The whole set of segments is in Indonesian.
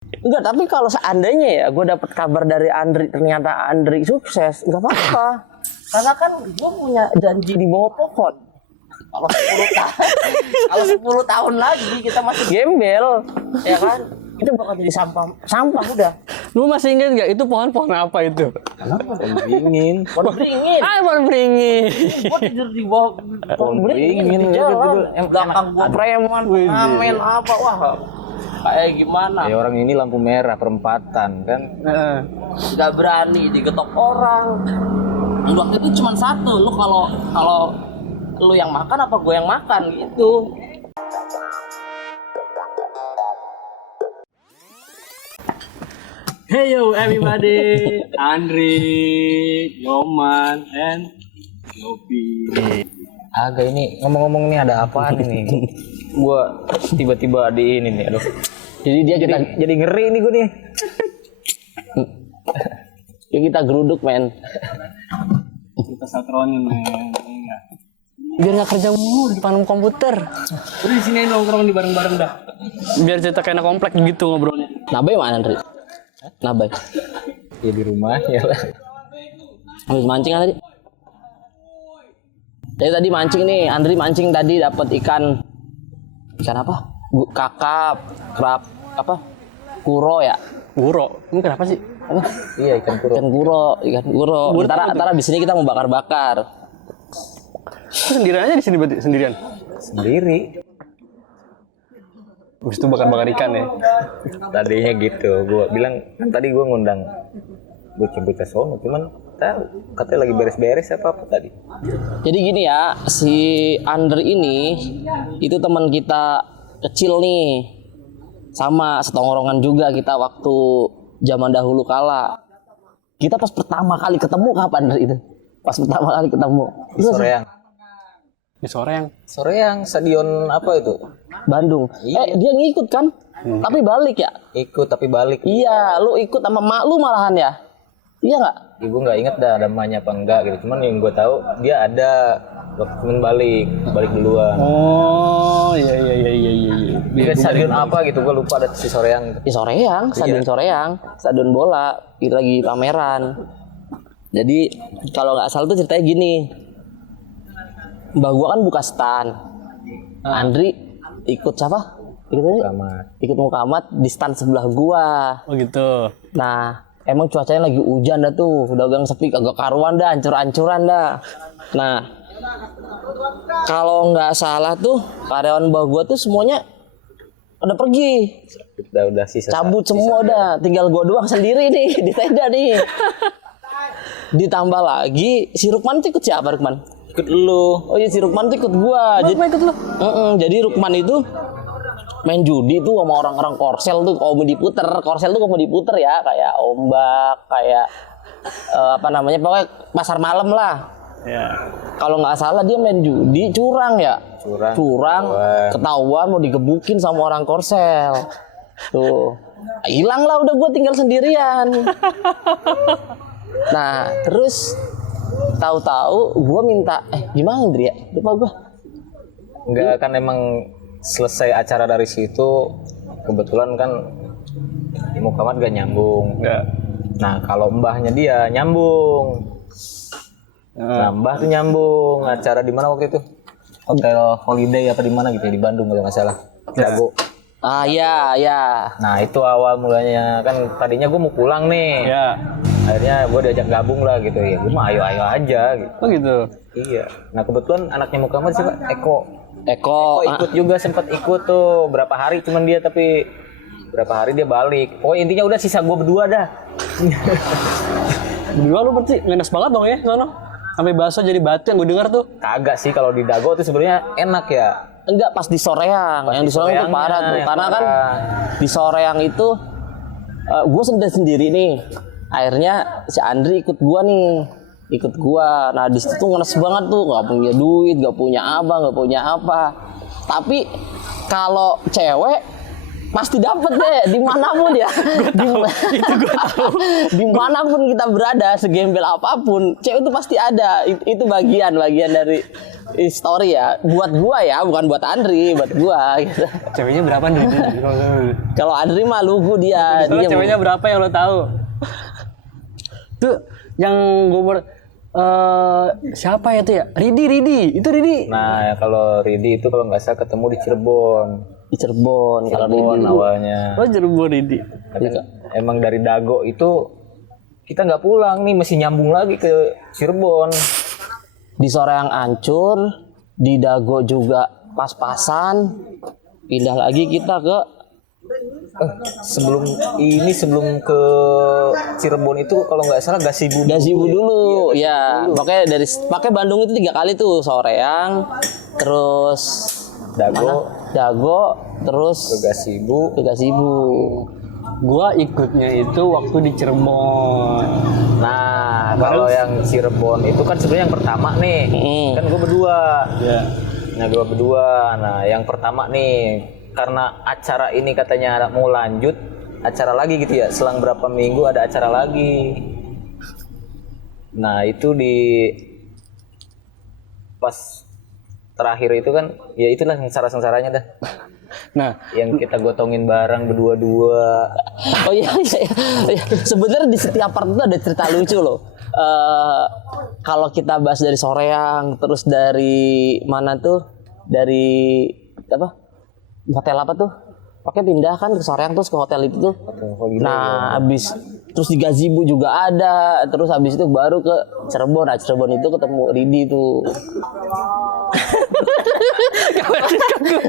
Enggak, tapi kalau seandainya ya gue dapet kabar dari Andri, ternyata Andri sukses, nggak apa-apa. Karena kan gue punya janji di bawah pohon. Kalau 10 tahun, kalau 10 tahun lagi kita masih gembel, ya kan? Itu bakal jadi sampah udah. Lu masih ingat nggak itu pohon apa itu? Pohon beringin. Pohon beringin. Pohon beringin. Gue tidur di bawah pohon beringin di jalan. Yang belakang gue preman, pengamen apa, wah. Kayak gimana? Ya orang ini lampu merah perempatan kan. Nggak berani digetok orang. Waktu itu cuma satu, lu kalau lu yang makan apa gue yang makan gitu. Hey yo everybody, Andri, Yoman, and Yopi. Agak ini ngomong-ngomong nih ada apaan ini? Gua tiba-tiba di ini nih, aduh. Jadi ngeri nih gue nih. Ya kita geruduk men. Kita satronin men. Biar nggak kerja mulu di depan komputer. Udah di sini nongkrong di bareng-bareng dah. Biar cerita kayak anak komplek gitu ngobrolnya. Nabai mana Andri? Nabai. Ya di rumah ya lah. Habis mancing kan tadi? Jadi tadi mancing nih, Andri mancing tadi dapat ikan apa? Kakap, kerap apa? Kuro ya? Kuro. Ini kenapa sih? Apa? Iya ikan Ikan kuro. Ntar di sini kita mau bakar-bakar. Sendirian aja di sini berarti sendirian. sendiri. Habis itu bakar-bakar ikan ya. Tadinya gitu. Gua bilang kan tadi gua ngundang bocah ke sono, cuman tahu katanya lagi beres-beres apa tadi. Jadi gini ya, si Andri ini itu teman kita kecil nih. Sama setongkrongan juga kita waktu zaman dahulu kala. Kita pas pertama kali ketemu kapan Andri itu? Pas pertama kali ketemu. Di Soreang. Di Soreang. Soreang stadion apa itu? Bandung. Iya. Dia ngikut kan? Tapi balik ya? Ikut tapi balik. Iya, lu ikut sama mak lu malahan ya? Iya nggak? Ibu nggak inget dah namanya apa enggak gitu. Cuman yang gue tahu dia ada waktu balik duluan. Oh, iya. Di stadion apa gitu gue lupa ada si Soreang. Di Soreang, stadion Soreang, stadion bola, itu lagi pameran. Jadi kalau nggak salah tuh ceritanya gini, mbak gua kan buka stand, Andri ikut siapa? Ikut Mukamat di stand sebelah gua. Oh gitu. Nah, emang cuacanya lagi hujan dah tuh, dagang sepi kagak karuan dah, hancur-hancuran dah. Nah, kalau nggak salah tuh karyawan mbak gua tuh semuanya udah pergi. Udah sisa. Cabut semua dah, tinggal gua doang sendiri nih di tenda nih. Ditambah lagi si Rukman tuh ikut siapa Rukman? Ikut lu. Oh iya si Rukman tuh ikut gua. Ikut lu. Jadi Rukman itu main judi tuh sama orang-orang Korsel tuh komedi puter. Korsel tuh komedi puter ya, kayak Ombak, kayak apa namanya, pokoknya pasar malam lah. Ya. Kalau nggak salah dia main judi curang ya. Curang, ketahuan mau digebukin sama orang Korsel. Tuh, hilang lah udah gua tinggal sendirian. Nah, terus tahu-tahu gue minta gimana Andri ya? Lupa gue. Enggak kan emang selesai acara dari situ kebetulan kan di Mukamat gak nyambung. Enggak. Nah, kalau mbahnya dia nyambung. Nah, mbah tuh nyambung acara di mana waktu itu? Hotel Holiday apa di mana gitu ya, di Bandung kalau nggak salah. Jago. Ah ya. Nah, itu awal mulanya kan tadinya gue mau pulang nih. Ya. Akhirnya gue diajak gabung lah gitu ya. Gue mah ayo aja gitu. Oh gitu. Iya. Nah kebetulan anaknya Mukamat siapa? Eko Ikut juga, sempat ikut tuh berapa hari cuman dia, tapi berapa hari dia balik. Pokoknya intinya udah sisa gue berdua dah. Berdua lu berarti ngenes banget dong ya sono. Sampai bakso jadi batu yang gue dengar tuh. Kagak sih, kalau di Dago tuh sebenarnya enak ya. enggak pas di Soreang. Yang di Soreang tuh parah tuh. Karena kan di Soreang itu gue sendiri nih. Akhirnya si Andri ikut gua. Nah di situ tuh ngenes banget tuh, nggak punya duit, nggak punya apa. Tapi kalau cewek pasti dapet deh dimanapun ya. Itu gue tahu. Dimanapun kita berada, segembel apapun, cewek itu pasti ada. Itu bagian dari story ya, buat gua ya, bukan buat Andri, buat gua gitu. Ceweknya berapa nih? Kalau Andri mah lugu dia Ceweknya berapa yang lo tahu? Tuh yang gue siapa ya tuh ya? Ridi. Itu Ridi. Nah, ya kalau Ridi itu kalau nggak salah ketemu di Cirebon. Di Cirebon kalau Ridi awalnya. Oh, Cirebon Ridi. Emang dari Dago itu kita nggak pulang nih, mesti nyambung lagi ke Cirebon. Di Soreang hancur, di Dago juga pas-pasan, pindah lagi kita ke sebelum ke Cirebon itu kalau nggak salah Gasibu dulu. Ya, pakai Bandung itu 3 kali tuh, Soreang, terus Dago, terus ke Gasibu. Gua ikutnya itu waktu di Cirebon. Nah, kalau yang Cirebon itu kan sebenarnya yang pertama nih. Kan gue berdua. Iya. Nah, gue berdua. Nah, yang pertama nih, karena acara ini katanya mau lanjut acara lagi gitu ya. Selang berapa minggu ada acara lagi. Nah, itu di pas terakhir itu kan, ya itulah sengsara-sengsaranya dah. Nah, yang kita gotongin barang berdua-dua. Oh iya. Sebenarnya di setiap part itu ada cerita lucu loh. Kalau kita bahas dari Soreang, terus dari mana tuh? Dari apa? Hotel apa tuh? Pakai pindah kan ke Soreang terus ke hotel itu tuh. Nah, abis terus di Gazebo juga ada, terus habis itu baru ke Cirebon. Nah, Cirebon itu ketemu Ridi tuh.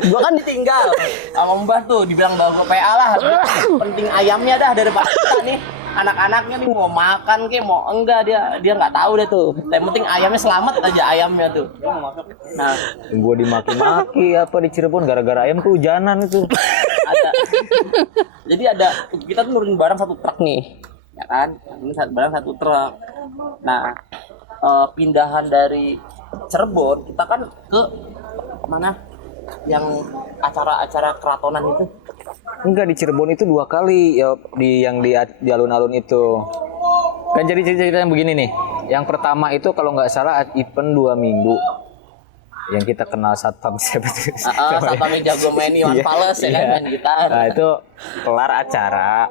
Gua kan ditinggal sama Mbah tuh, dibilang bawa ke PA lah. Penting ayamnya dah daripada kita nih. Anak-anaknya nih mau makan kek mau enggak, dia nggak tahu deh tuh. Yang penting ayamnya selamat aja ayamnya tuh. Nah, gua dimaki-maki apa di Cirebon gara-gara ayam tuh hujanan itu. Jadi kita tuh nurunin barang 1 truk nih, ya kan? Ini barang 1 truk. Nah, pindahan dari Cirebon kita kan ke mana? Yang acara-acara keratonan itu. Enggak, di Cirebon itu 2 kali ya, di alun-alun itu. Kan jadi cerita yang begini nih. Yang pertama itu kalau nggak salah event 2 minggu. Yang kita kenal satpam siapa tuh? Satpam yang jago main Iwan Fals ya kan, main gitar. Nah, itu kelar acara.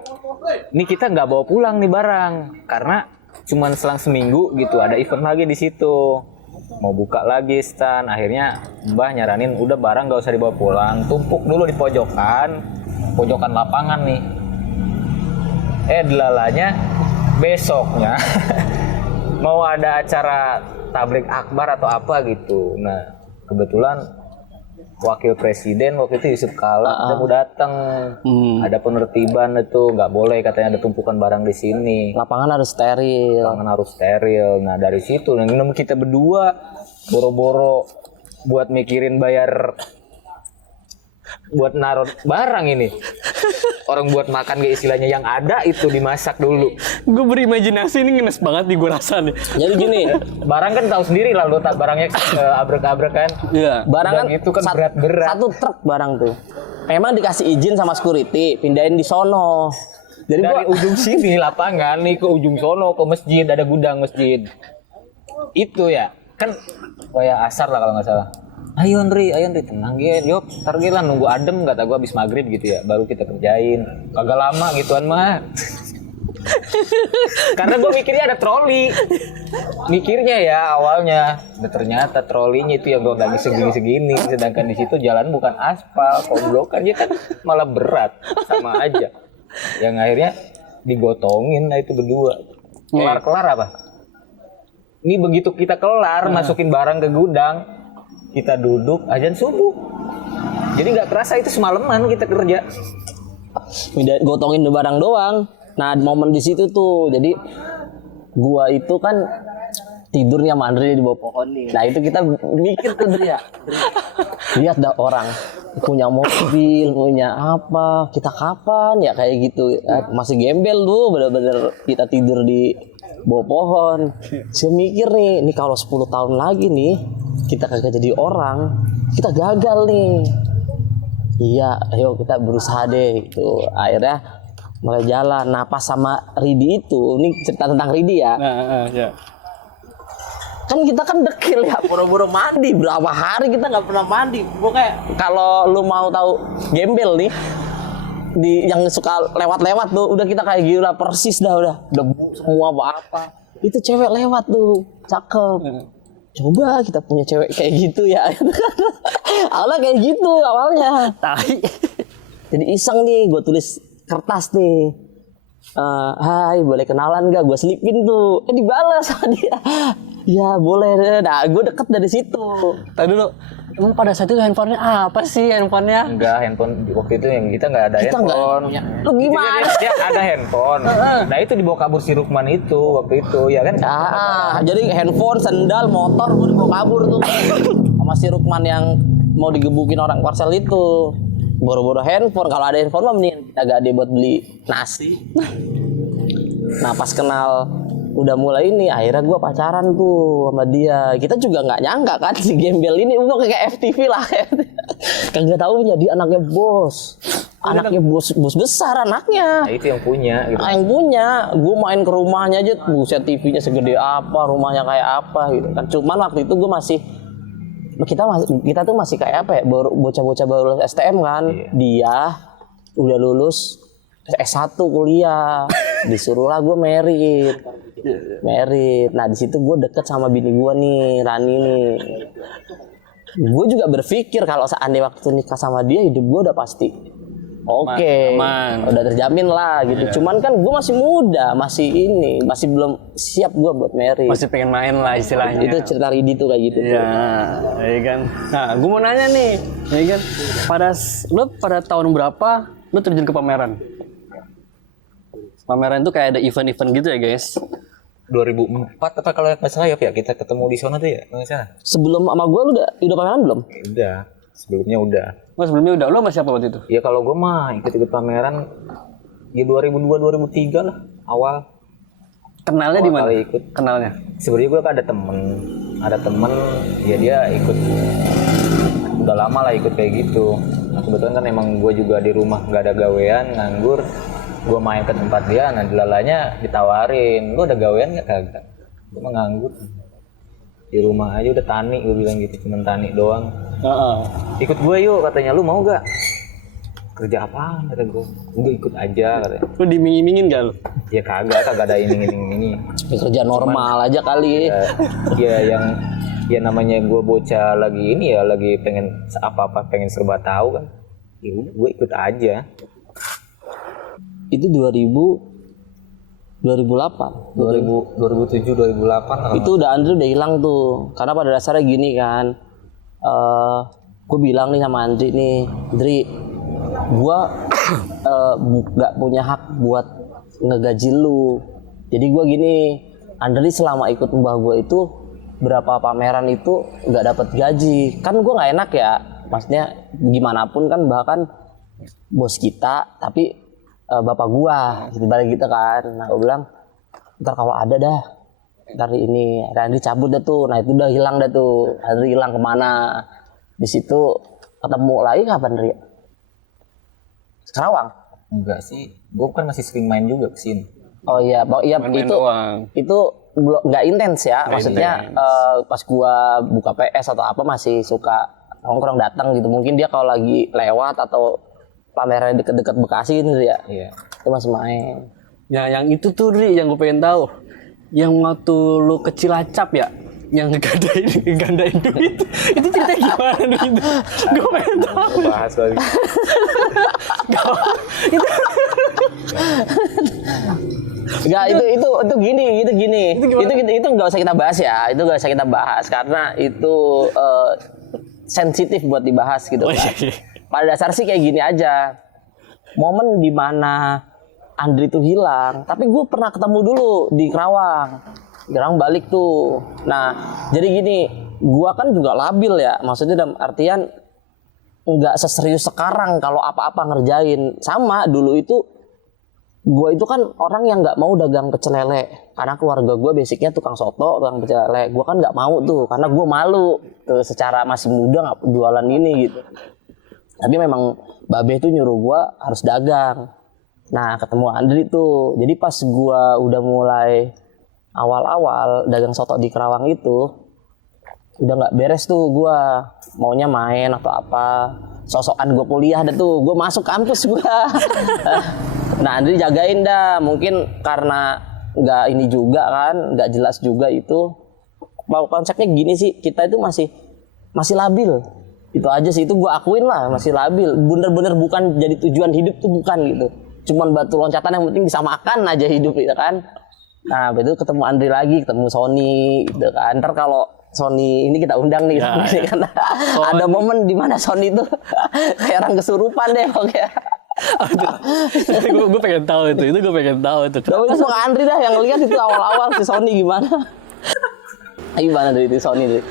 Ini kita nggak bawa pulang nih barang karena cuman selang seminggu gitu ada event lagi di situ. Mau buka lagi stand, akhirnya Mbah nyaranin udah barang nggak usah dibawa pulang, tumpuk dulu di pojokan lapangan nih. Delalanya besoknya mau ada acara tablik akbar atau apa gitu. Nah, kebetulan wakil presiden waktu itu Yusuf Kala mau datang. Ada penertiban itu, nggak boleh katanya ada tumpukan barang di sini. Lapangan harus steril. Nah, dari situ kita berdua boro-boro buat mikirin bayar buat naruh barang ini. Orang buat makan kayak istilahnya yang ada itu dimasak dulu. Gue berimajinasi ini ngenes banget di gue rasa nih. Jadi gini, barang kan tahu sendiri lah, letak barangnya abrek-abrek kan. Iya. Barang kan itu kan berat-berat. 1 truk barang tuh. Memang dikasih izin sama security pindahin di sono. Jadi dari ujung sini lapangan nih ke ujung sono ke masjid, ada gudang masjid. Itu ya kan kayak asar lah kalau nggak salah. Ayo Andri, tenang yuk, ntar lah nunggu adem kata gue habis maghrib gitu ya, baru kita kerjain. Kagak lama gituan mah. Karena gue mikirnya ada troli. Mikirnya ya awalnya, ternyata trolinya itu yang rodanya segini-segini, sedangkan di situ jalan bukan aspal, koblokan ya kan malah berat, sama aja. Yang akhirnya digotongin lah itu berdua. Kelar apa? Ini begitu kita kelar masukin barang ke gudang, kita duduk azan subuh. Jadi nggak kerasa itu semalaman kita kerja. Gotongin barang doang. Nah, momen di situ tuh. Jadi gua itu kan tidurnya mandiri di bawah pohon nih. Nah, itu kita mikir tuh ya. Lihat dah orang punya mobil, punya apa, kita kapan ya kayak gitu. Masih gembel tuh, bener-bener kita tidur di bawah pohon. Saya mikir nih kalau 10 tahun lagi nih kita kagak jadi orang, kita gagal nih. Iya, ayo kita berusaha deh gitu. Akhirnya mulai jalan. Nah, pas sama Ridi itu, ini cerita tentang Ridi ya. Ya. kan kita kan dekil ya, boro-boro mandi berapa hari kita nggak pernah mandi. Gue kayak kalau lu mau tahu gembel nih di yang suka lewat-lewat tuh, udah kita kayak gila persis udah debu semua apa itu cewek lewat tuh cakep. Coba kita punya cewek kayak gitu ya. Awalnya kayak gitu awalnya. Tai. Jadi iseng nih, gue tulis kertas nih. Hai, boleh kenalan gak? Gue selipin tuh. Dibalas sama dia. Ya boleh. Nah, gue deket dari situ. Tadi dulu. Emang pada saat itu handphonenya apa sih handphonenya? Enggak, handphone waktu itu yang kita nggak ada Kita nggak handphone. punya. Lu gimana? Dia ada handphone. Nah itu dibawa kabur si Rukman itu waktu itu ya kan? Jadi handphone, sendal, motor gue dibawa kabur tuh. Sama si Rukman yang mau digebukin orang Korsel itu. Boro-boro handphone. Kalau ada handphone mah mending kita gade buat beli nasi. Nah pas kenal udah mulai ini, akhirnya gue pacaran tuh sama dia. Kita juga nggak nyangka kan si gembel ini kayak FTV lah. Kagak tahu jadi anaknya bos. Anaknya bos besar anaknya. Nah, itu yang punya gitu. Yang punya, gue main ke rumahnya aja, buset TV-nya segede apa, rumahnya kayak apa gitu kan. Cuman waktu itu gue kita tuh masih kayak apa ya, bocah-bocah baru lulus STM kan. Iya. Dia udah lulus S1 kuliah, disuruh lah gue merit. Nah di situ gue deket sama bini gue nih, Rani nih. Gue juga berpikir kalau seandainya waktu nikah sama dia, hidup gue udah pasti oke, udah terjamin lah gitu. Iya. Cuman kan gue masih muda, masih belum siap gue buat married. Masih pengen main lah istilahnya. Itu cerita Ridi tuh kayak gitu. Iya, ya kan. Nah, gue mau nanya nih, ya kan. Lu pada tahun berapa lu terjun ke pameran? Pameran itu kayak ada event-event gitu ya, guys. 2004 apa kalau nggak salah ya kita ketemu di sana tuh ya nggak salah. Sebelum sama gue lu udah pameran belum? Udah, sebelumnya udah. Oh, sebelumnya udah. Lu sama siapa waktu itu? Ya kalau gue mah ikut-ikut pameran ya 2002 2003 lah awal. Kenalnya di mana? Kali ikut. Kenalnya. Sebenarnya gue kan ada temen ya dia ikut udah lama lah ikut kayak gitu. Nah kebetulan kan emang gue juga di rumah nggak ada gawean, nganggur. Gue main ke tempat dia, nah dilalanya ditawarin, lu ada gawean nggak? Kagak, gue mah nganggur di rumah aja udah tani, gue bilang gitu, cuman tani doang. Ikut gue yuk katanya, lu mau gak? Kerja apaan kata gue? Udah ikut aja katanya. Lu dimingin-mingin gak lu? Ya kagak ada ini. Kerja normal aja kali. Ya yang ya namanya gue bocah lagi ini ya, lagi pengen apa-apa pengen serba tahu kan. Ya udah gue ikut aja. Itu 2008 2007 2008 itu udah Andri udah hilang tuh, karena pada dasarnya gini kan, gue bilang nih sama Andri nih, Andri, gue nggak punya hak buat ngegaji lu. Jadi gue gini, Andri selama ikut mbah gue itu berapa pameran itu nggak dapat gaji, kan gue nggak enak ya, maksudnya gimana pun kan bahkan bos kita, tapi bapak gua gitu balik gitu kan. Nah gua bilang ntar kalau ada dah, ntar ini Andri cabut dah tuh. Nah itu udah hilang dah tuh, Andri hilang kemana. Di situ ketemu lagi kapan Andri? Karawang? Enggak sih, gua kan masih sering main juga kesini. Oh iya, Main-main doang. itu belum nggak intens ya, maksudnya pas gua buka PS atau apa masih suka nongkrong datang gitu. Mungkin dia kalau lagi lewat atau pameran deket-deket Bekasi gitu ya. Iya. Itu masih main. Ya, yang itu tuh Ri, yang gue pengen tahu. Yang waktu lu ke Cilacap ya, yang gandain duit. Itu ceritanya gimana nih? Gue pengen tahu. Bahas lagi. Enggak, itu gini. Itu enggak usah kita bahas ya. Itu enggak usah kita bahas karena itu sensitif buat dibahas gitu kan. Pada dasar sih kayak gini aja. Momen di mana Andri tuh hilang, tapi gue pernah ketemu dulu di Kerawang. Kerawang balik tuh. Nah, jadi gini, gue kan juga labil ya. Maksudnya dalam artian nggak seserius sekarang kalau apa-apa ngerjain. Sama dulu itu, gue itu kan orang yang nggak mau dagang pecel lele. Karena keluarga gue basicnya tukang soto, tukang pecel lele. Gue kan nggak mau tuh, karena gue malu. Tuh, secara masih muda nggak jualan ini gitu. Tapi memang Babe tuh nyuruh gue harus dagang. Nah ketemu Andri tuh. Jadi pas gue udah mulai awal-awal dagang soto di Kerawang itu udah nggak beres tuh gue, maunya main atau apa, sosokan gue kuliah dah tuh, gue masuk kampus gue. Nah Andri jagain dah, mungkin karena nggak ini juga kan, nggak jelas juga itu. Konsepnya gini sih, kita itu masih labil, itu aja sih, itu gue akuin lah, masih labil, bener-bener bukan jadi tujuan hidup tuh, bukan gitu, cuman batu loncatan yang penting bisa makan aja hidup gitu kan. Nah begitu ketemu Andri lagi, ketemu Sony gitu kan. Ntar kalau Sony ini kita undang nih ya. karena ada momen di mana Sony tuh kayak orang kesurupan deh pokoknya. Gue pengen tahu itu gue pengen tahu itu. Tapi itu sama Andri dah yang lihat itu awal-awal si Sony gimana. Gimana dari itu Sony Dri?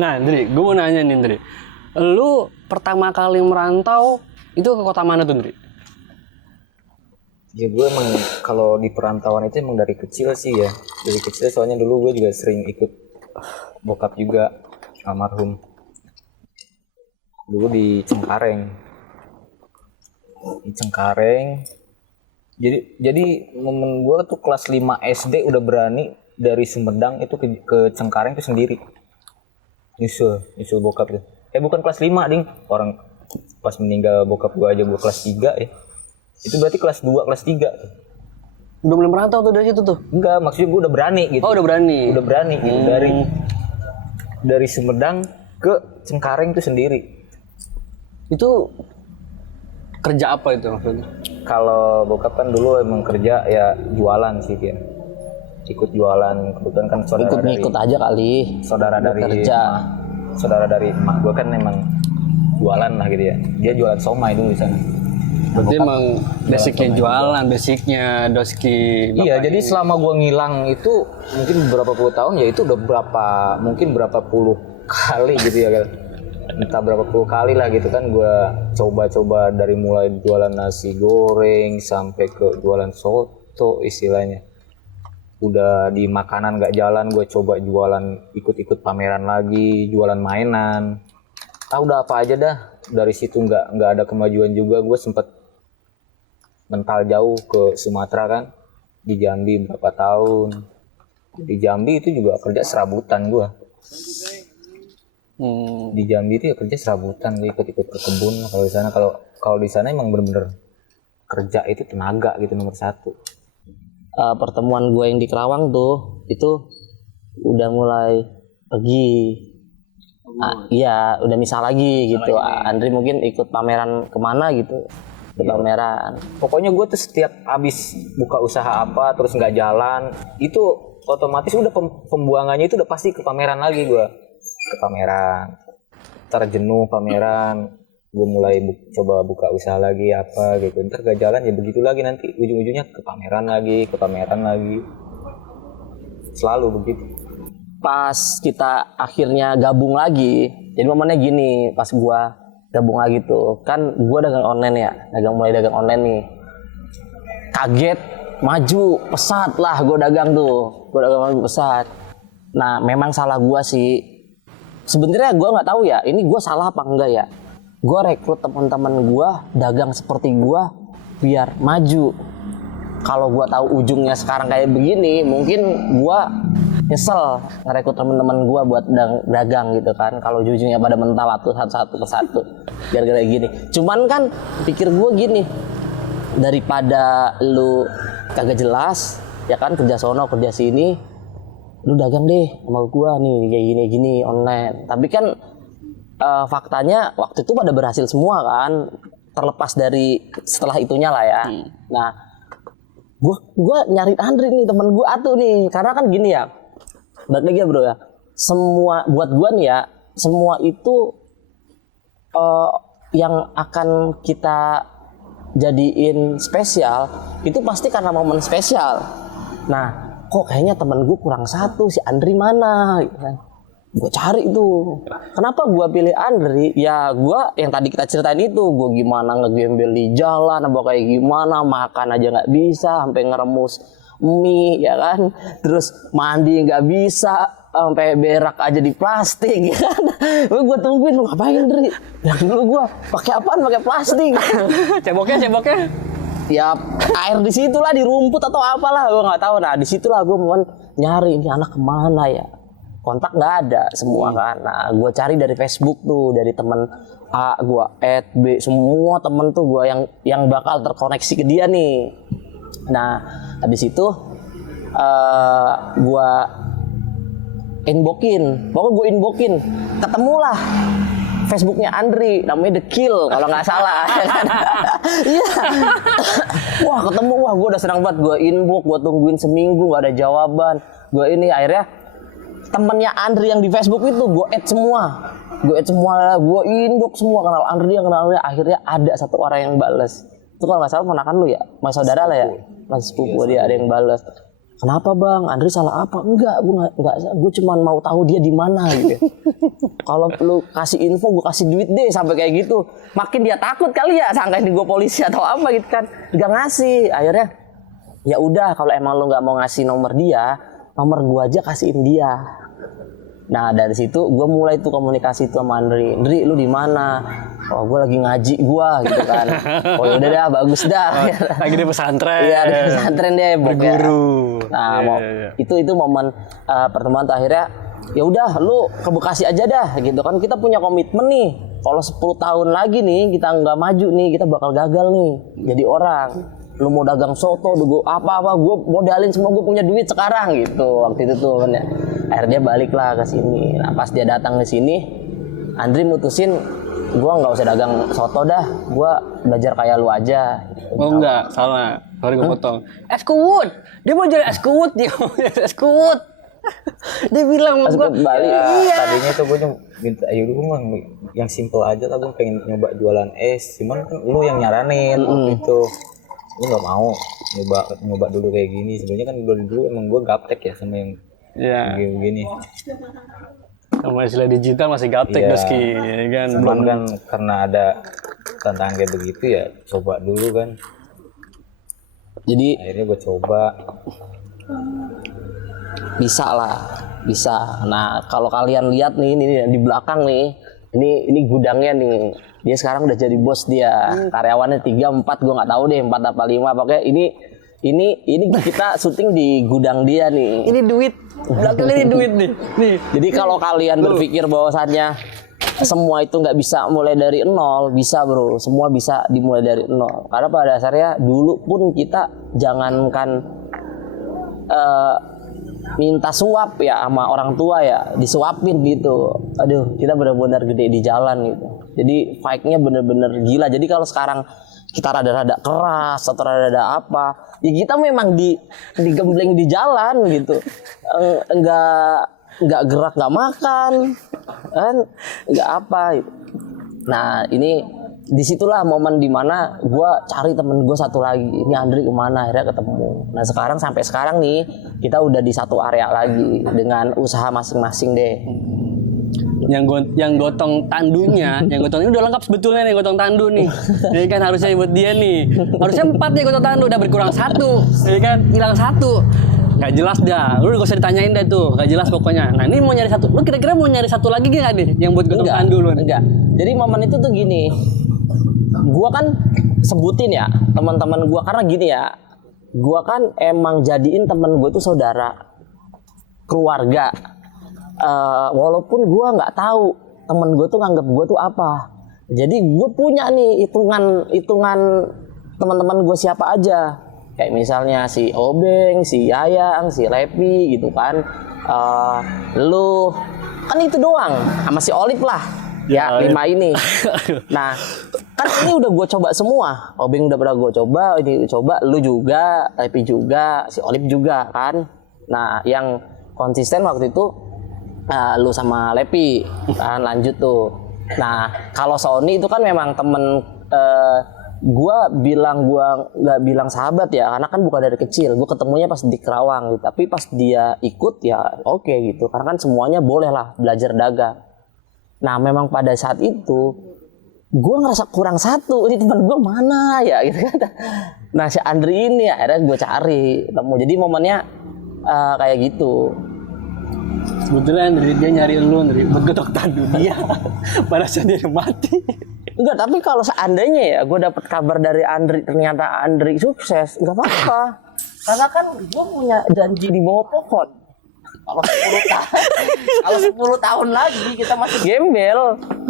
Nah Dri, gue mau nanya nih Dri, lu pertama kali merantau itu ke kota mana tuh Dri? Ya gue emang kalau di perantauan itu emang dari kecil sih ya. Dari kecil soalnya dulu gue juga sering ikut bokap juga, almarhum. Dulu di Cengkareng. Di Cengkareng. Jadi momen gue tuh kelas 5 SD udah berani dari Sumedang itu ke Cengkareng itu sendiri. Nyusul bokap tuh. Bukan kelas 5 ding. Orang pas meninggal bokap gue aja gue kelas 3 ya. Itu berarti kelas 2, kelas 3. Udah mulai merantau tuh dari situ tuh? Enggak, maksudnya gue udah berani gitu. Oh udah berani? Udah berani gitu, dari Sumedang ke Cengkareng itu sendiri. Itu kerja apa itu maksudnya? Kalau bokap kan dulu emang kerja ya jualan sih dia. Ikut jualan, kebetulan kan ikut aja kali. Saudara dari kerja. Saudara dari emak gue kan emang jualan lah gitu ya. Dia jualan somai dulu di sana. Berarti emang basicnya jualan, basicnya doski. Iya, jadi selama gua ngilang itu mungkin beberapa puluh tahun ya itu udah berapa puluh kali gitu ya kan. Entah berapa puluh kali lah gitu kan gua coba-coba dari mulai jualan nasi goreng sampai ke jualan soto istilahnya. Udah di makanan nggak jalan gua coba jualan, ikut-ikut pameran lagi, jualan mainan. Udah apa aja dah. Dari situ nggak ada kemajuan juga. Gue sempet mental jauh ke Sumatera kan, di Jambi berapa tahun. Di Jambi itu juga kerja serabutan gue. Di Jambi itu ya kerja serabutan, gue ikut-ikut ke kebun. Kalau di sana kalau di sana emang bener-bener kerja itu tenaga gitu nomor 1. Pertemuan gue yang di Kerawang tuh itu udah mulai pergi. Iya, udah misal lagi gitu. Andri mungkin ikut pameran kemana gitu. Pameran. Pokoknya gue tuh setiap habis buka usaha apa terus nggak jalan, itu otomatis udah pembuangannya itu udah pasti ke pameran lagi gue. Ke pameran. Ntar jenuh pameran, gue mulai coba buka usaha lagi apa gitu. Ntar gak jalan ya begitu lagi, nanti ujung-ujungnya ke pameran lagi. Selalu begitu. Pas kita akhirnya gabung lagi, jadi momennya gini, pas gue gabung lagi tuh, kan gue dagang online ya, mulai dagang online nih, kaget, maju, pesat lah gue dagang pesat. Nah memang salah gue sih, sebenarnya gue nggak tahu ya, ini gue salah apa enggak ya, gue rekrut teman-teman gue dagang seperti gue biar maju. Kalau gue tahu ujungnya sekarang kayak begini, mungkin gue nyesel ngerekrut temen-temen gue buat dagang gitu kan. Kalau ujungnya pada mental satu persatu gara-gara gini. Cuman kan pikir gue gini, daripada lu kagak jelas ya kan, kerja sono kerja sini, lu dagang deh sama gue nih kayak gini online. Tapi kan faktanya waktu itu pada berhasil semua kan, terlepas dari setelah itunya lah ya. Nah gue nyari Andri nih, temen gue atuh nih, karena kan gini ya, balik lagi ya bro ya, semua buat gue nih ya, semua itu yang akan kita jadiin spesial itu pasti karena momen spesial. Nah kok kayaknya temen gue kurang satu, si Andri mana gitu kan. Gue cari itu, kenapa gue pilih Andri? Ya gue yang tadi kita ceritain itu, gue gimana ngegembel di jalan, apa kayak gimana, makan aja nggak bisa, sampai ngeremus mie ya kan, terus mandi nggak bisa, sampai berak aja di plastik ya kan. Gue tungguin, lu ngapain Andri? Ya dulu gue pakai apaan, pakai plastik. Ceboknya ya air di situlah, di rumput atau apalah gue nggak tahu. Nah di situlah gue mau nyari ini anak kemana ya, kontak nggak ada semua kan. Nah gue cari dari Facebook tuh, dari temen A, gue add B, semua temen tuh gue yang bakal terkoneksi ke dia nih. Nah habis itu gue inboxin, pokoknya gue inboxin, ketemulah Facebooknya Andri, namanya The Kill kalau nggak salah. Iya. Wah ketemu, wah gue udah senang banget. Gue inbox, gue tungguin seminggu nggak ada jawaban. Gue ini akhirnya temennya Andri yang di Facebook itu gue add semua, gue inbox semua, kenal Andri yang kenalnya. Akhirnya ada satu orang yang bales. Itu kalau nggak salah ponakan lu ya, mas saudara lah ya, mas sepupu dia ada yang bales. Kenapa bang? Andri salah apa? Enggak, gue cuma mau tahu dia di mana gitu. Kalau perlu kasih info, gue kasih duit deh sampai kayak gitu. Makin dia takut kali ya, sangkain gue polisi atau apa gitu kan. Gak ngasih. Akhirnya ya udah, kalau emang lo nggak mau ngasih nomor dia, nomor gue aja kasihin dia. Nah dari situ gue mulai tuh komunikasi tuh sama Andri. Andri lu di mana? Oh gue lagi ngaji gue gitu kan. Oh yaudah dah, bagus dah. Lagi di pesantren. Iya di pesantren deh. Berguru. Nah itu momen pertemuan tuh akhirnya. Ya udah lu ke Bekasi aja dah gitu kan, kita punya komitmen nih. Kalau 10 tahun lagi nih kita nggak maju nih, kita bakal gagal nih jadi orang. Lu mau dagang soto, apa-apa, gue modalin semua, gue punya duit sekarang gitu waktu itu tuh kan ya. Akhirnya baliklah ke sini. Nah pas dia datang ke sini, Andri mutusin gue nggak usah dagang soto dah, gue belajar kayak lu aja. Oh enggak, salah. Sorry gue potong. Eskewut, dia mau jadi eskewut, dia mau jadi eskewut. Dia bilang sama gue, Bali. Iya. Tadinya tuh gue minta, ayo dulu mah yang simple aja lah, gue pengen nyoba jualan es. Cuman kan lu yang nyaranin waktu itu. Gue nggak mau nyoba dulu kayak gini. Sebenarnya kan dulu emang gue gaptek ya sama yang begini. Sama istilah digital masih gaptek Doski, ya kan. Cuman kan karena ada tantangan kayak begitu ya, coba dulu kan. Jadi akhirnya gue coba. Bisa lah, bisa. Nah kalau kalian lihat nih, ini di belakang nih, ini gudangnya nih. Dia sekarang udah jadi bos dia. Karyawannya 3, 4, gue nggak tahu deh 4 apa 5. Pokoknya ini kita syuting di gudang dia nih. Ini duit, belakang ini duit nih. Jadi kalau kalian berpikir bahwasannya semua itu nggak bisa mulai dari nol, bisa bro. Semua bisa dimulai dari nol. Karena pada dasarnya dulu pun kita jangankan minta suap ya sama orang tua ya, disuapin gitu. Aduh, kita benar-benar gede di jalan gitu. Jadi fight-nya bener-bener gila. Jadi kalau sekarang kita rada-rada keras atau rada-rada apa, ya kita memang digembleng di jalan gitu. Enggak gerak, enggak makan, kan? Enggak apa gitu. Nah, ini disitulah momen dimana gue cari temen gue satu lagi, ini Andri kemana, akhirnya ketemu. Nah sekarang sampai sekarang nih kita udah di satu area lagi dengan usaha masing-masing deh. Yang gotong tandunya, yang gotong ini udah lengkap sebetulnya nih, gotong tandu nih. Jadi kan harusnya buat dia nih, harusnya 4 nih gotong tandu, udah berkurang 1, jadi kan hilang 1. Gak jelas dah, lu gak usah ditanyain deh tuh, gak jelas pokoknya. Nah ini mau nyari 1, lu kira-kira mau nyari 1 lagi gak nih yang buat gotong tandu lu? Enggak. Jadi momen itu tuh gini. Gua kan sebutin ya teman-teman gua, karena gini ya, gua kan emang jadiin teman gua tuh saudara, keluarga. Walaupun gua nggak tahu teman gua tuh nganggap gua tuh apa. Jadi gua punya nih hitungan teman-teman gua siapa aja. Kayak misalnya si Obeng, si Yayang, si Lepi gitu kan. Lu kan itu doang, sama si Olip lah. Ya 5 ini. Nah kan ini udah gue coba semua. Obeng udah pernah gue coba, ini coba, lu juga, Lepi juga, si Olip juga kan. Nah yang konsisten waktu itu lu sama Lepi kan, lanjut tuh. Nah kalau Sony itu kan memang temen gue nggak bilang sahabat ya, karena kan bukan dari kecil. Gue ketemunya pas di Kerawang gitu. Tapi pas dia ikut ya oke gitu, karena kan semuanya boleh lah belajar dagang. Nah memang pada saat itu gue ngerasa kurang 1, ini teman gue mana ya gitu kan. Nah si Andri ini ya akhirnya gue cari temu. Jadi momennya kayak gitu. Sebetulnya Andri dia nyari lu buat gotong tandu dia pada saat dia mati. Enggak, tapi kalau seandainya ya gue dapat kabar dari Andri ternyata Andri sukses, nggak apa-apa. Karena kan gue punya janji di bawah pohon. Kalau 10 tahun, kalau 10 tahun lagi kita masih gembel,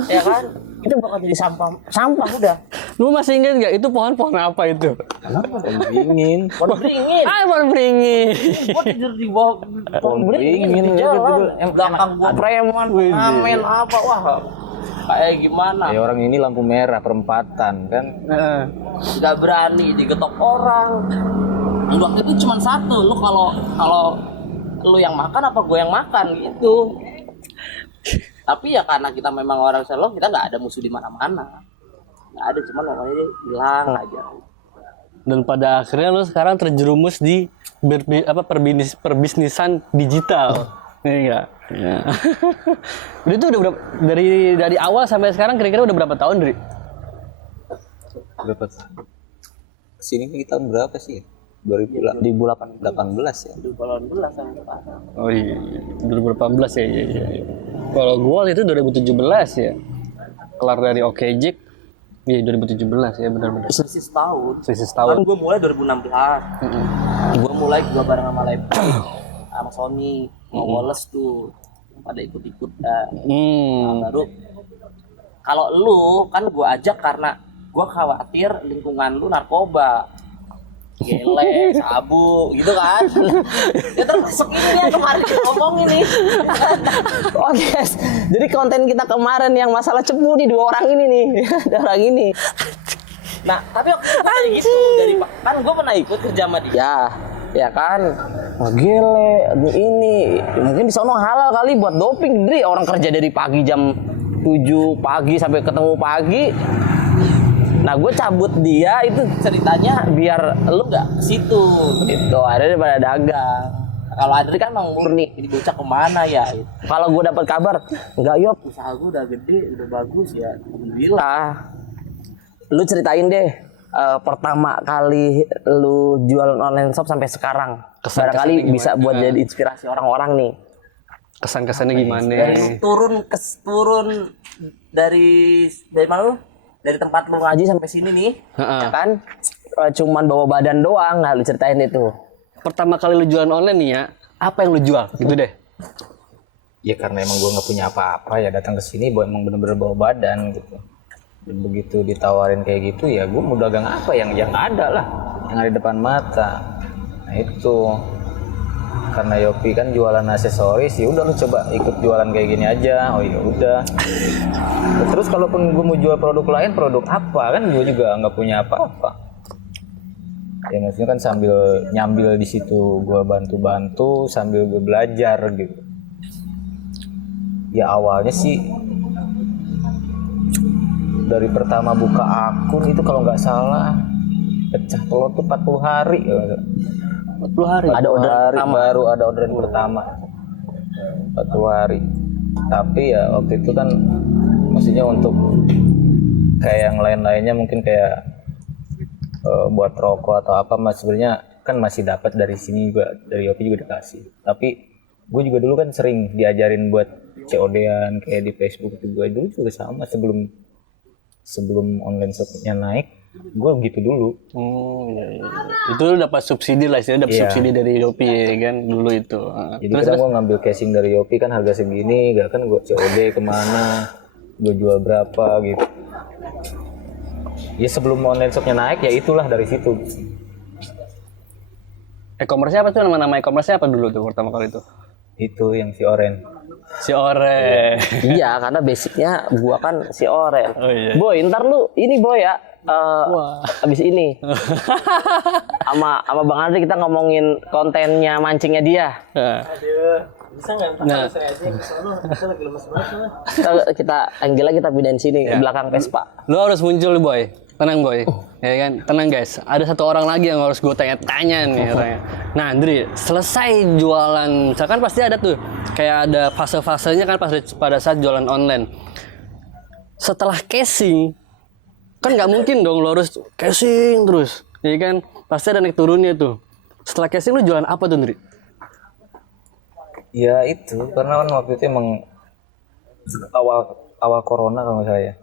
ya kan? Itu bakal jadi sampah udah. Lu masih ingat nggak itu pohon apa itu? Kenapa pohon beringin? Pohon beringin. Pohon beringin. Gue tidur di bawah pohon beringin di jalan. Yang belakang gue preman, ngamen apa, wah. Kayak gimana? Ya orang ini lampu merah perempatan kan. Nggak berani digetok orang. Waktu itu cuma satu, lu kalau lu yang makan apa gue yang makan gitu. Tapi ya karena kita memang orang Solo, kita nggak ada musuh di mana-mana. Nggak ada, cuman namanya hilang aja. Dan pada akhirnya lu sekarang terjerumus di perbisnisan digital. Iya. Ya. Itu udah berapa, dari awal sampai sekarang kira-kira udah berapa tahun, Dri? Berapa? Sini kita tahun berapa sih? 2018 ya. 2018 sampai sekarang. Oh iya, 2018 ya. Iya. Kalau gua waktu itu 2017 ya. Kelar dari Okejik. Iya 2017 ya, benar-benar. Selisih setahun. Tahun. Kan gue mulai 2016. Gue bareng sama Live sama Sony, mau Wallace tuh pada ikut-ikut. Nah, baru kalau lu kan gue ajak karena gue khawatir lingkungan lu narkoba, gele, sabu, gitu kan. Ya termasuk ini yang kemarin kita ngomongin nih. Oh guys, jadi konten kita kemarin yang masalah cepu nih 2 orang ini nih, 2 orang ini. Nah, tapi kayak gitu dari kan gue pernah ikut kerja sama dia, ya kan. Wah gile, ini mungkin di sono halal kali buat doping, Dri. Orang kerja dari pagi jam 7 pagi sampai ketemu pagi. Nah gue cabut dia itu ceritanya biar lu nggak ke situ gitu, ada daripada dagang. Kalau Andri kan emang murni, ini bocah kemana ya? Kalau gue dapat kabar, enggak Yop, usaha gue udah gede, udah bagus ya, alhamdulillah. Lu ceritain deh, pertama kali lu jualan online shop sampai sekarang, barangkali bisa buat jadi inspirasi orang-orang nih. Kesan-kesannya gimana? Dari turun dari mana lu? Dari tempat lu ngaji sampai sini nih, ya kan? Cuman bawa badan doang, nah lu ceritain itu. Pertama kali lu jualan online nih ya, apa yang lu jual? Gitu deh. Ya karena emang gue nggak punya apa-apa ya datang ke sini buat emang bener-bener bawa badan gitu. Dan begitu ditawarin kayak gitu ya gue mau dagang apa yang ada lah, yang ada di depan mata. Nah itu karena Yopi kan jualan aksesoris, ya udah lu coba ikut jualan kayak gini aja. Oh ya udah. Terus kalaupun gue mau jual produk lain, produk apa kan gue juga nggak punya apa-apa. Ya maksudnya kan sambil nyambil di situ gue bantu-bantu sambil gue belajar gitu. Ya awalnya sih dari pertama buka akun itu kalau nggak salah pecah telur tuh 40 hari. 40 hari. Ada orderan pertama. Baru ada orderan pertama 40 hari. Tapi ya waktu itu kan maksudnya untuk kayak yang lain-lainnya mungkin kayak buat rokok atau apa mas sebenarnya kan masih dapat dari sini juga, dari Yopi juga dikasih. Tapi gue juga dulu kan sering diajarin buat COD-an kayak di Facebook juga dulu sama sebelum online shopnya naik gue gitu dulu. Oh iya. Itu lu dapat subsidi lah, dapat subsidi dari Yopi kan dulu itu. Jadi terus gue ngambil casing dari Yopi kan harga segini, gak kan gue COD kemana, gue jual berapa gitu. Ya sebelum online shopnya naik ya itulah dari situ. E-commerce-nya apa tuh, nama e-commerce-nya apa dulu tuh pertama kali itu? Itu yang si Oren. Si Oren. Iya, karena basicnya gua kan si Oren. Oh, iya. Boy, ntar lu ini Boy ya. Abis ini sama Bang Andri kita ngomongin kontennya mancingnya dia. Bisa nggak? Nah. Saya aja ke sono, saya lagi lemes banget. Kita Anggela kita pindahin sini ke belakang Vespa. Lu harus muncul Boy. Tenang Boy. Ya kan? Tenang guys. Ada satu orang lagi yang harus gue tanya-tanya nih katanya. Nah, Andri, selesai jualan, misalkan pasti ada tuh kayak ada fase-fasenya kan pada saat jualan online. Setelah casing kan nggak mungkin dong lo harus casing terus, ya kan? Pasti ada naik turunnya tuh. Setelah casing lu jualan apa tuh, Andri? Ya itu karena kan waktu itu emang awal corona kalau nggak salah ya.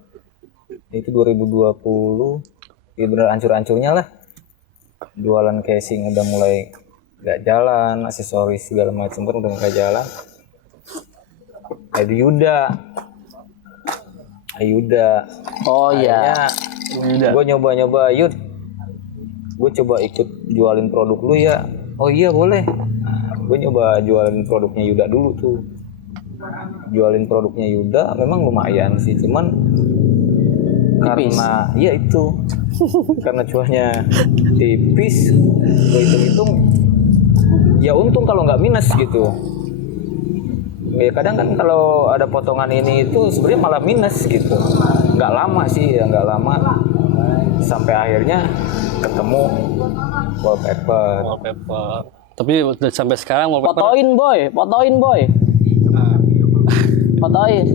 Itu 2020 ya bener hancur-hancurnya lah. Jualan casing udah mulai gak jalan, aksesoris segala macam pun udah gak jalan. Ayuda. Oh iya. Gue nyoba-nyoba, Yud. Gue coba ikut jualin produk lu ya. Oh iya boleh. Gue nyoba jualin produknya Yuda dulu tuh. Jualin produknya Yuda memang lumayan sih, cuman karena ya itu karena cuannya tipis, gue hitung-hitung ya untung kalau nggak minus gitu. Ya kadang kan kalau ada potongan ini itu sebenarnya malah minus gitu. Nggak lama sih ya, nggak lama sampai akhirnya ketemu wallpaper. Tapi sampai sekarang wallpaper. Fotoin boy. Fotoin.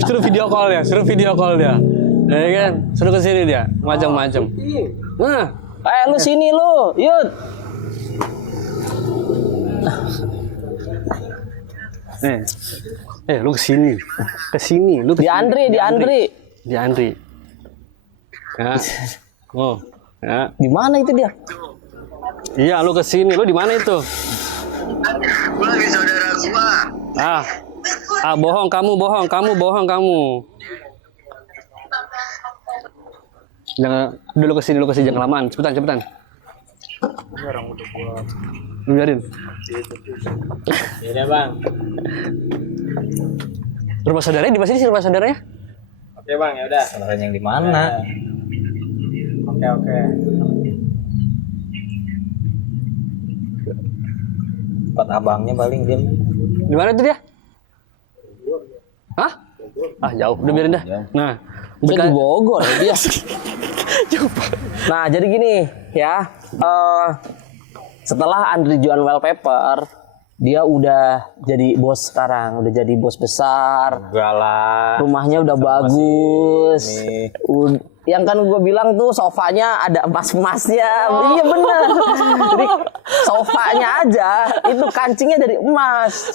Suruh video call dia. Ya kan? Suruh ke sini dia, macam-macam. Nah, Lu sini lu, Yud. lu ke sini. Lu Di Andri. Di Andri. Ya. Oh, ya. Di mana itu dia? Iya, lu ke sini. Lu di mana itu? Gua lagi saudara gua. Bohong kamu. Jangan dulu ke sini, jangan kelamaan. Cepetan. Lu biarin. Ya udah bang. Rumah saudaranya di mana sih rumah saudaranya? Oke bang, ya udah. Saudaranya yang di mana? Oke. Tempat abangnya paling dia. Di mana itu dia? Hah? Jauh. Udah biarin dah. Nah, Di Bogor dia. Nah, jadi gini ya. Setelah Andri jual wallpaper, dia udah jadi bos sekarang, udah jadi bos besar. Enggak lah. Rumahnya udah bagus. ini. Yang kan gue bilang tuh sofanya ada emas-emasnya. Iya bener. Jadi sofanya aja itu kancingnya dari emas.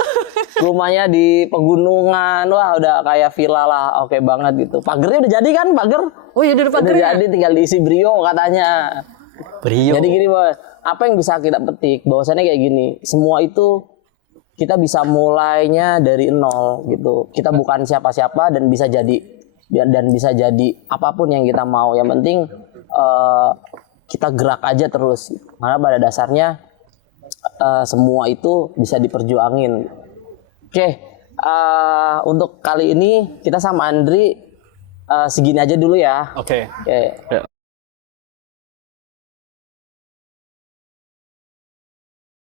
Rumahnya di pegunungan. Wah udah kayak villa lah. Oke banget gitu. Pagernya udah jadi kan pager? oh iya, udah Udah jadi, tinggal diisi brio katanya. Brio. Jadi gini bos, apa yang bisa kita petik? Bahwasannya kayak gini, semua itu kita bisa mulainya dari nol gitu. Kita bukan siapa-siapa dan bisa jadi apapun yang kita mau. Yang penting kita gerak aja terus. Karena pada dasarnya semua itu bisa diperjuangin. Oke, untuk kali ini kita sama Andri segini aja dulu ya. Oke. Oke. Ya.